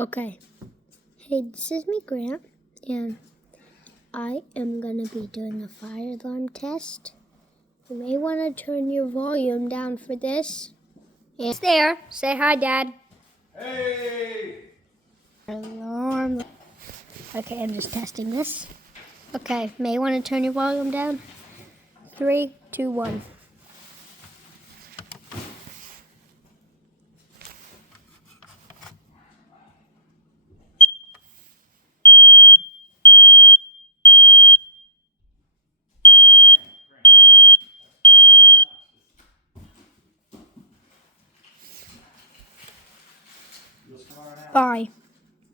Okay. Hey, this is me, Grant, and I am going to be doing a fire alarm test. You may want to turn your volume down for this. It's there. Say hi, Dad. Hey! Alarm. Okay, I'm just testing this. Okay, may want to turn your volume down. 3, 2, 1. Grant, that's very obnoxious. You just come on out. Bye.